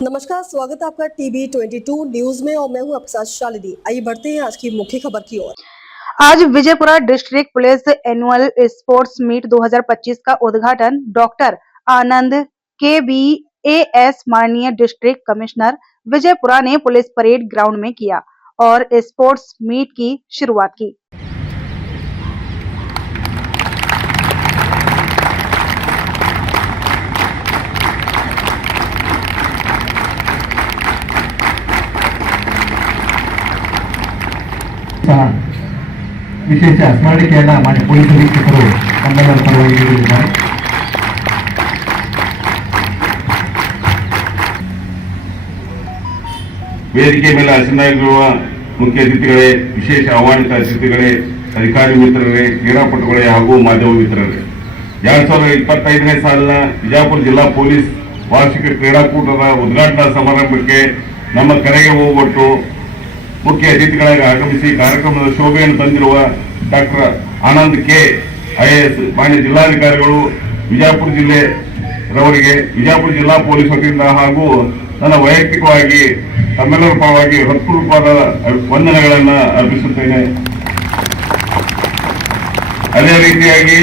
नमस्कार, स्वागत है आपका टीवी 22 न्यूज में और मैं हूं आपके साथ शालिनी। आइए बढ़ते हैं आज की मुख्य खबर की ओर। आज Vijayapura district police annual sports meet 2025 का उद्घाटन डॉक्टर आनंद KBAS माननीय डिस्ट्रिक्ट कमिश्नर विजयपुरा ने पुलिस परेड ग्राउंड में किया और स्पोर्ट्स मीट की शुरुआत की। ವಿಶೇಷ ಸ್ಮರಣಿಕೆಯನ್ನ ಮಾನ್ಯ ಪೊಲೀಸ್ ಅಧೀಕ್ಷಕರು ತಮ್ಮೆಲ್ಲರ ಪರವಾಗಿ ನೀಡಿದ್ದಾರೆ. ವೇದಿಕೆ ಮೇಲೆ ಆಸೀನರಾಗಿರುವ ಮುಖ್ಯ ಅತಿಥಿಗಳೇ, ವಿಶೇಷ ಆಹ್ವಾನಿತ ಅತಿಥಿಗಳೇ, ಅಧಿಕಾರಿ ಮಿತ್ರರೇ, ಕ್ರೀಡಾಪಟುಗಳೇ ಹಾಗೂ ಮಾಧ್ಯಮ ಮಿತ್ರರೇ, 2025ನೇ ಸಾಲಿನ ವಿಜಯಪುರ ಜಿಲ್ಲಾ ಪೊಲೀಸ್ ವಾರ್ಷಿಕ ಕ್ರೀಡಾಕೂಟದ ಉದ್ಘಾಟನಾ ಸಮಾರಂಭಕ್ಕೆ ನಮ್ಮ ಕರೆಗೆ ಹೋಗ್ಬಿಟ್ಟು ಮುಖ್ಯ ಅತಿಥಿಗಳಾಗಿ ಆಗಮಿಸಿ ಕಾರ್ಯಕ್ರಮದ ಶೋಭೆಯನ್ನು ತಂದಿರುವ ಡಾಕ್ಟರ್ ಆನಂದ್ KIAS ಮಾನ್ಯ ಜಿಲ್ಲಾಧಿಕಾರಿಗಳು ವಿಜಯಪುರ ಜಿಲ್ಲೆ ರವರಿಗೆ ವಿಜಯಪುರ ಜಿಲ್ಲಾ ಪೊಲೀಸ್ ವತಿಯಿಂದ ಹಾಗೂ ನನ್ನ ವೈಯಕ್ತಿಕವಾಗಿ ತಮ್ಮೆಲ್ಲರ ಪರವಾಗಿ ಹೃತ್ಪೂರ್ವಕವಾದ ವಂದನೆಗಳನ್ನು ಅರ್ಪಿಸುತ್ತೇನೆ. ಅದೇ ರೀತಿಯಾಗಿ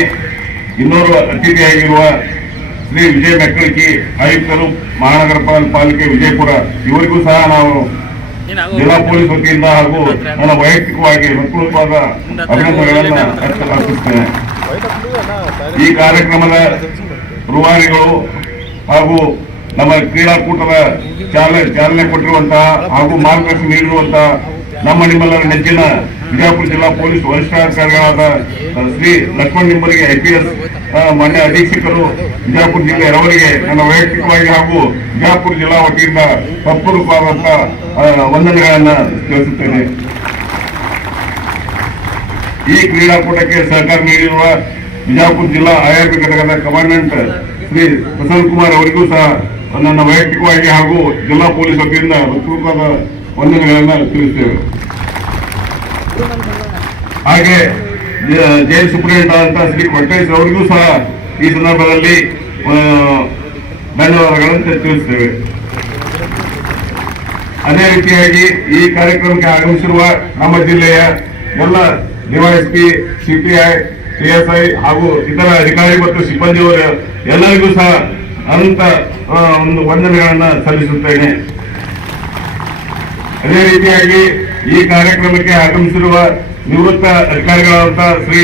ಇನ್ನೋರ್ವ ಅತಿಥಿಯಾಗಿರುವ ಶ್ರೀ ವಿಜಯ ಮೆಕ್ಕಳಕಿ ಆಯುಕ್ತರು ಮಹಾನಗರ ಪಾಲಿಕೆ ವಿಜಯಪುರ, ಇವರಿಗೂ ಸಹ ನಾವು ಜಿಲ್ಲಾ ಪೊಲೀಸ್ ವತಿಯಿಂದ ಹಾಗೂ ನನ್ನ ವೈಯಕ್ತಿಕವಾಗಿ ಹೃತ್ಪೂರ್ವಕವಾದ ಅಭಿನಂದನೆಗಳನ್ನು ಅರ್ಪಿಸುತ್ತೇನೆ. ಈ ಕಾರ್ಯಕ್ರಮದ ರೂವಾರಿಗಳು ಹಾಗೂ ನಮ್ಮ ಕ್ರೀಡಾಕೂಟದ ಚಾಲನೆ ಕೊಟ್ಟಿರುವಂತಹ ಹಾಗೂ ಮಾರ್ಗದರ್ಶನ ನೀಡಿರುವಂತಹ ನಮ್ಮ ನಿಮ್ಮೆಲ್ಲರ ನೆಚ್ಚಿನ ವಿಜಯಪುರ ಜಿಲ್ಲಾ ಪೊಲೀಸ್ ವರಿಷ್ಠಾಧಿಕಾರಿಗಳಾದ ಶ್ರೀ ಲಕ್ಷ್ಮಣ್ ನಿಂಬರಿಗೆ IPS ಮಾನ್ಯ ಅಧೀಕ್ಷಕರು ವಿಜಯಪುರ ಜಿಲ್ಲೆ ರವರಿಗೆ ನನ್ನ ವೈಯಕ್ತಿಕವಾಗಿ ಹಾಗೂ ವಿಜಯಪುರ ಜಿಲ್ಲಾ ವತಿಯಿಂದ ಹೃತ್ಪೂರ್ವಕವಾದಂತಹ ವಂದನೆಗಳನ್ನು ತಿಳಿಸುತ್ತೇನೆ. ಈ ಕ್ರೀಡಾಕೂಟಕ್ಕೆ ಸಹಕಾರ ನೀಡಿರುವ ವಿಜಯಪುರ ಜಿಲ್ಲಾ IRB ಘಟಕದ ಕಮಾಂಡೆಂಟ್ ಶ್ರೀ ಪ್ರಸನ್ನ ಕುಮಾರ್ ಅವರಿಗೂ ಸಹ ನನ್ನ ವೈಯಕ್ತಿಕವಾಗಿ ಹಾಗೂ ಜಿಲ್ಲಾ ಪೊಲೀಸ್ ವತಿಯಿಂದ ಹೃತ್ಪೂರ್ವಕವಾದ ವಂದನೆಗಳನ್ನು ತಿಳಿಸುತ್ತೇವೆ. ಹಾಗೆ ಜೈಲ್ ಸೂಪರಿಂಟೆಂಡೆಂಟ್ ಆದಂತಹ ಶ್ರೀ ಕೊಟ್ಟೇಶ್ ಅವರಿಗೂ ಸಹ ಈ ಸಂದರ್ಭದಲ್ಲಿ ಧನ್ಯವಾದಗಳನ್ನು ತಿಳಿಸುತ್ತೇವೆ. ಅದೇ ರೀತಿಯಾಗಿ ಈ ಕಾರ್ಯಕ್ರಮಕ್ಕೆ ಆಗಮಿಸಿರುವ ನಮ್ಮ ಜಿಲ್ಲೆಯ ಎಲ್ಲ DYSP, CPI, PSI ಹಾಗೂ ಇತರ ಅಧಿಕಾರಿ ಮತ್ತು ಸಿಬ್ಬಂದಿಯವರ ಎಲ್ಲರಿಗೂ ಸಹ ಅನಂತ ಒಂದು ವಂದನೆಗಳನ್ನು ಸಲ್ಲಿಸುತ್ತೇನೆ. ಅದೇ ರೀತಿಯಾಗಿ ಈ ಕಾರ್ಯಕ್ರಮಕ್ಕೆ ಆಗಮಿಸಿರುವ ನಿವೃತ್ತ ಅಧಿಕಾರಿಗಳಾದಂತಹ ಶ್ರೀ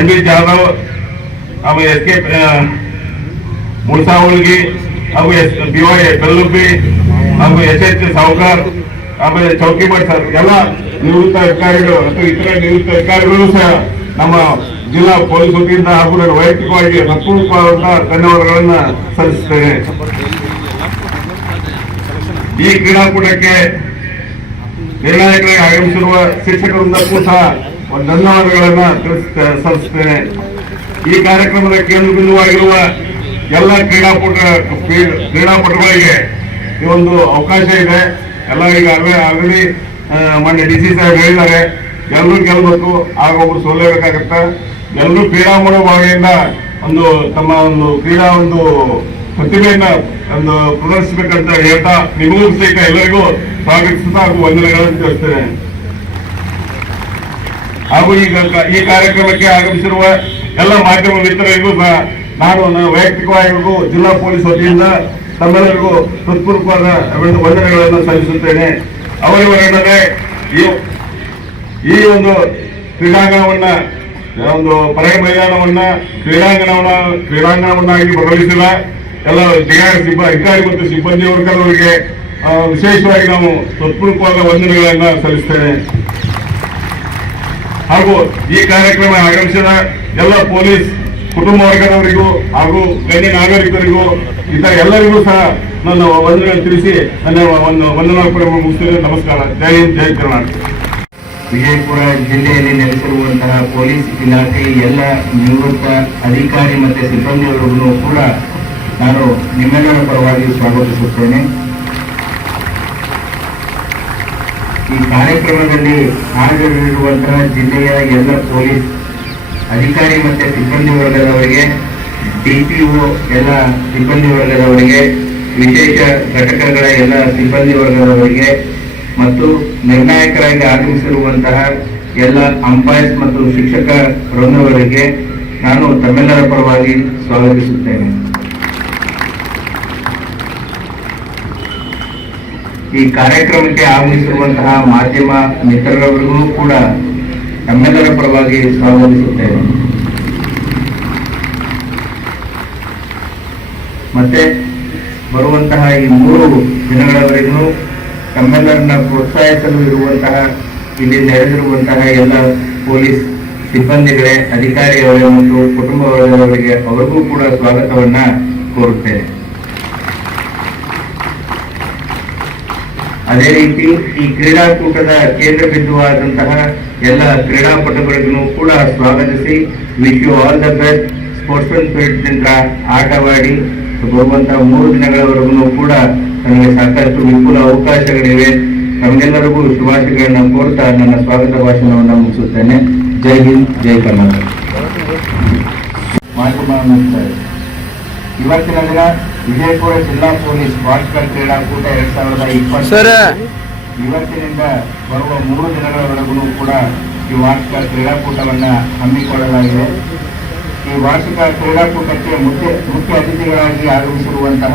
NB ಜಾಧವ್ ಹಾಗೂ SK ಮುಳಸಾವಳ್ಗಿ ಹಾಗೂ BY ಬೆಲ್ಲುಬ್ಬಿ ಹಾಗೂ SH ಸಾವುಕಾರ್ ಆಮೇಲೆ ಚೌಕಿಮಠ್ ಸರ್, ಎಲ್ಲ ನಿವೃತ್ತ ಅಧಿಕಾರಿಗಳು ಮತ್ತು ಇತರ ನಿವೃತ್ತ ಅಧಿಕಾರಿಗಳು ಸಹ ನಮ್ಮ ಜಿಲ್ಲಾ ಪೊಲೀಸ್ ವತಿಯಿಂದ ಹಾಗೂ ನಾನು ವೈಯಕ್ತಿಕವಾಗಿ ಹೃತ್ಪೂರ್ವಕವಾದಂತಹ ಧನ್ಯವಾದಗಳನ್ನು ಸಲ್ಲಿಸುತ್ತೇನೆ. ಈ ಕ್ರೀಡಾಕೂಟಕ್ಕೆ ನಿರ್ಣಾಯಕರಾಗಿ ಆಗಮಿಸಿರುವ ಶಿಕ್ಷಕರಿಂದಕ್ಕೂ ಸಹ ಧನ್ಯವಾದಗಳನ್ನು ಸಲ್ಲಿಸುತ್ತೇನೆ. ಈ ಕಾರ್ಯಕ್ರಮದ ಕೇಂದ್ರ ಬಿಂದುವಾಗಿರುವ ಎಲ್ಲ ಕ್ರೀಡಾಪಟುಗಳಿಗೆ ಈ ಒಂದು ಅವಕಾಶ ಇದೆ. ಎಲ್ಲ ಈಗ ಆಲ್ರೆಡಿ ಮಾನ್ಯ DC ಸಾಹೇಬ್ ಹೇಳಿದ್ದಾರೆ, ಎಲ್ಲರೂ ಗೆಲ್ಲಬೇಕು, ಆಗ ಒಬ್ರು ಸೋಲೇಬೇಕಾಗತ್ತ. ಎಲ್ಲರೂ ಕ್ರೀಡಾ ಮನೋಭಾವನೆಯಿಂದ ಒಂದು ತಮ್ಮ ಒಂದು ಕ್ರೀಡಾ ಒಂದು ಪ್ರತಿಭೆಯನ್ನ ಒಂದು ಪ್ರದರ್ಶಿಸಬೇಕಂತ ಹೇಳ್ತಾ ನಿಮಗೂ ಸಹಿತ ಎಲ್ಲರಿಗೂ ಸ್ವಾಗತಿಸುತ್ತಾ ಹಾಗೂ ವಂದನೆಗಳನ್ನು ತಿಳಿಸ್ತೇನೆ. ಹಾಗೂ ಈಗ ಈ ಕಾರ್ಯಕ್ರಮಕ್ಕೆ ಆಗಮಿಸಿರುವ ಎಲ್ಲ ಮಾಧ್ಯಮ ಮಿತ್ರರಿಗೂ ಸಹ ನಾನು ವೈಯಕ್ತಿಕವಾಗಿಗೂ ಜಿಲ್ಲಾ ಪೊಲೀಸ್ ವತಿಯಿಂದ ತಮ್ಮೆಲ್ಲರಿಗೂ ಹೃತ್ಪೂರ್ವಕವಾದ ವಂದನೆಗಳನ್ನು ಸಲ್ಲಿಸುತ್ತೇನೆ. ಅವರಿವರೆಲ್ಲದೆ ಈ ಒಂದು ಕ್ರೀಡಾಂಗಣವನ್ನ ಒಂದು ಪರೇಡ್ ಮೈದಾನವನ್ನ ಕ್ರೀಡಾಂಗಣವನ್ನಾಗಿ ಬದಲಿಸಿಲ್ಲ ಎಲ್ಲ ಅಧಿಕಾರಿ ಮತ್ತು ಸಿಬ್ಬಂದಿ ವರ್ಗದವರಿಗೆ ವಿಶೇಷವಾಗಿ ನಾವು ಹೃತ್ಪೂರ್ವಕವಾದ ವಂದನೆಗಳನ್ನು ಸಲ್ಲಿಸ್ತೇನೆ. ಹಾಗೂ ಈ ಕಾರ್ಯಕ್ರಮ ಆಗಮಿಸಿದ ಎಲ್ಲ ಪೊಲೀಸ್ ಕುಟುಂಬ ವರ್ಗದವರಿಗೂ ಹಾಗೂ ಗಣ್ಯ ನಾಗರಿಕರಿಗೂ ಇತರ ಎಲ್ಲರಿಗೂ ಸಹ ನನ್ನ ವಂದನೆಗಳನ್ನು ತಿಳಿಸಿ ನನ್ನ ಒಂದು ವಂದನಾ ಮುಗಿಸ್ತೇನೆ. ನಮಸ್ಕಾರ. ಜೈ ಹಿಂದ್, ಜೈ ಕರ್ನಾಟಕ. ವಿಜಯಪುರ ಜಿಲ್ಲೆಯಲ್ಲಿ ನೆಲೆಸಿರುವಂತಹ ಪೊಲೀಸ್ ಇಲಾಖೆ ಎಲ್ಲ ನಿವೃತ್ತ ಅಧಿಕಾರಿ ಮತ್ತು ಸಿಬ್ಬಂದಿಯವರನ್ನು ಕೂಡ ನಾನು ನಿಮ್ಮೆಲ್ಲರ ಪರವಾಗಿ ಸ್ವಾಗತಿಸುತ್ತೇನೆ. ಈ ಕಾರ್ಯಕ್ರಮದಲ್ಲಿ ಹಾಜರಿರುವಂತಹ ಜಿಲ್ಲೆಯ ಎಲ್ಲ ಪೊಲೀಸ್ ಅಧಿಕಾರಿ ಮತ್ತು ಸಿಬ್ಬಂದಿ ವರ್ಗದವರಿಗೆ, DPO ಎಲ್ಲ ಸಿಬ್ಬಂದಿ ವರ್ಗದವರಿಗೆ, ವಿಶೇಷ ಘಟಕಗಳ ಎಲ್ಲ ಸಿಬ್ಬಂದಿ ವರ್ಗದವರಿಗೆ ಮತ್ತು ನಿರ್ಣಾಯಕರಾಗಿ ಆಗಮಿಸಿರುವಂತಹ ಎಲ್ಲ ಅಂಪೈರ್ಸ್ ಮತ್ತು ಶಿಕ್ಷಕ ವೃಂದವರಿಗೆ ನಾನು ತಮ್ಮೆಲ್ಲರ ಪರವಾಗಿ ಸ್ವಾಗತಿಸುತ್ತೇನೆ. ಈ ಕಾರ್ಯಕ್ರಮಕ್ಕೆ ಆಗಮಿಸಿರುವಂತಹ ಮಾಧ್ಯಮ ಮಿತ್ರರವರಿಗೂ ಕೂಡ ತಮ್ಮೆಲ್ಲರ ಪರವಾಗಿ ಸ್ವಾಗತಿಸುತ್ತೇನೆ. ಮತ್ತೆ ಬರುವಂತಹ ಈ 3 ದಿನಗಳವರೆಗೂ ತಮ್ಮೆಲ್ಲರನ್ನ ಪ್ರೋತ್ಸಾಹಿಸಲು ಇರುವಂತಹ ಇಲ್ಲಿ ನೆರೆದಿರುವಂತಹ ಎಲ್ಲ ಪೊಲೀಸ್ ಸಿಬ್ಬಂದಿಗಳೇ, ಅಧಿಕಾರಿಯವರೇ ಮತ್ತು ಕುಟುಂಬ ವರ್ಗದವರಿಗೆ ಅವರಿಗೂ ಕೂಡ ಸ್ವಾಗತವನ್ನ ಕೋರುತ್ತೇನೆ. ಅದೇ ರೀತಿ ಈ ಕ್ರೀಡಾಕೂಟದ ಕೇಂದ್ರ ಬಿಂದುವಾದಂತಹ ಎಲ್ಲ ಕ್ರೀಡಾಪಟುಗಳಿಗೂ ಕೂಡ ಸ್ವಾಗತಿಸಿ wish you all the best. Sportsman spirit ನಿಂದ ಆಟವಾಡಿ ಬರುವಂತಹ 3 ದಿನಗಳವರೆಗೂ ಕೂಡ ನನಗೆ ಸಾಕಷ್ಟು ವಿಪುಲ ಅವಕಾಶಗಳಿವೆ. ನಮಗೆಲ್ಲರಿಗೂ ಶುಭಾಶಯಗಳನ್ನು ಕೋರ್ತಾ ನನ್ನ ಸ್ವಾಗತ ಭಾಷಣವನ್ನು ಮುಗಿಸುತ್ತೇನೆ. ಜೈ ಹಿಂದ್, ಜೈ ಕರ್ನಾಟಕ. ಮಾಧ್ಯಮ ಮಿತ್ರರೇ, ಇವತ್ತಿನ ದಿನ ವಿಜಯಪುರ ಜಿಲ್ಲಾ ಪೊಲೀಸ್ ವಾರ್ಷಿಕ ಕ್ರೀಡಾಕೂಟ 2020 ಇವತ್ತಿನಿಂದ ಬರುವ 3 ದಿನಗಳವರೆಗೂ ಕೂಡ ಈ ವಾರ್ಷಿಕ ಕ್ರೀಡಾಕೂಟವನ್ನ ಹಮ್ಮಿಕೊಳ್ಳಲಾಗಿದೆ. ಈ ವಾರ್ಷಿಕ ಕ್ರೀಡಾಕೂಟಕ್ಕೆ ಮುಖ್ಯ ಅತಿಥಿಗಳಾಗಿ ಆಗಮಿಸಿರುವಂತಹ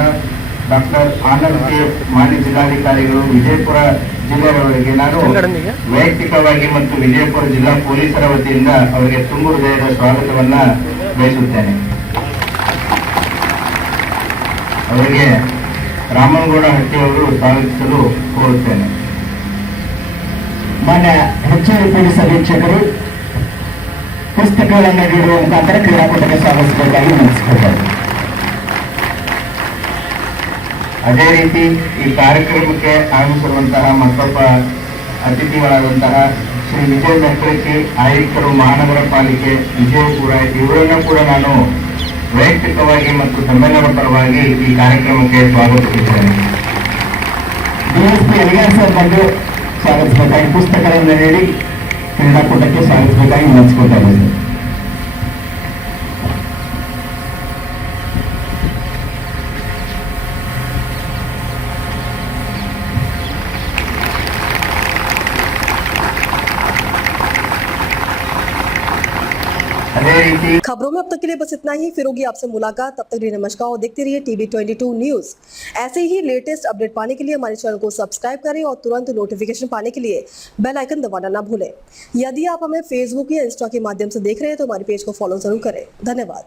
ಡಾಕ್ಟರ್ ಆನಂದ್ ಕೆ ಮಾನ್ಯ ಜಿಲ್ಲಾಧಿಕಾರಿಗಳು ವಿಜಯಪುರ ಜಿಲ್ಲೆಯವರಿಗೆ ನಾನು ವೈಯಕ್ತಿಕವಾಗಿ ಮತ್ತು ವಿಜಯಪುರ ಜಿಲ್ಲಾ ಪೊಲೀಸರ ವತಿಯಿಂದ ಅವರಿಗೆ ತುಂಬು ಹೃದಯದ ಸ್ವಾಗತವನ್ನ ಬಯಸುತ್ತೇನೆ. ಅವರಿಗೆ ರಾಮನಗೌಡ ಹಟ್ಟಿಯವರು ಸ್ವಾಗತಿಸಲು ಕೋರುತ್ತೇನೆ. ಮಾನ್ಯ ಹೆಚ್ಚುವರಿ ಪೊಲೀಸ್ ಅಧೀಕ್ಷಕರು ಪುಸ್ತಕಗಳನ್ನು ನೀಡುವ ಮುಖಾಂತರ ಕ್ರೀಡಾಕೂಟಕ್ಕೆ ಸ್ವಾಗತಿಸಬೇಕಾಗಿ ವಿನಂತಿಸಿಕೊಳ್ತಾರೆ. ಅದೇ ರೀತಿ ಈ ಕಾರ್ಯಕ್ರಮಕ್ಕೆ ಆಗಮಿಸಿರುವಂತಹ ಮತ್ತೊಬ್ಬ ಅತಿಥಿಗಳಾದಂತಹ ಶ್ರೀ ವಿಜಯ ಮೆಟ್ರಿಕಿ ಆಯುಕ್ತರು ಮಹಾನಗರ ಪಾಲಿಕೆ ವಿಜಯಪುರ, ಇವರನ್ನು ಕೂಡ ನಾನು ವೈಯಕ್ತಿಕವಾಗಿ ಮತ್ತು ತಮ್ಮೆಲ್ಲರ ಪರವಾಗಿ ಈ ಕಾರ್ಯಕ್ರಮಕ್ಕೆ ಸ್ವಾಗತಿಸಿದ್ದೇನೆ. ಡಿಎಸ್ಪಿ ಅಲಿಯಾರ್ ಸರ್ ಬಂದು ಸ್ವಾಗತಿಸಬೇಕಾಗಿ ಪುಸ್ತಕಗಳನ್ನು ನೀಡಿ ಕ್ರೀಡಾಕೂಟಕ್ಕೆ ಸ್ವಾಗತಿಸಬೇಕಾಗಿ ವಿನಂತಿಸಿಕೊಳ್ತಾ ಇದ್ದೇನೆ. ಅದೇ ರೀತಿ खबरों में अब तक के लिए बस इतना ही। फिर होगी आपसे मुलाकात, तब तक के लिए नमस्कार और देखते रहिए टीवी 22 न्यूज। ऐसे ही लेटेस्ट अपडेट पाने के लिए हमारे चैनल को सब्सक्राइब करें और तुरंत नोटिफिकेशन पाने के लिए बेल आइकन दबाना ना भूलें। यदि आप हमें फेसबुक या इंस्टा के माध्यम से देख रहे हैं तो हमारे पेज को फॉलो जरूर करें। धन्यवाद।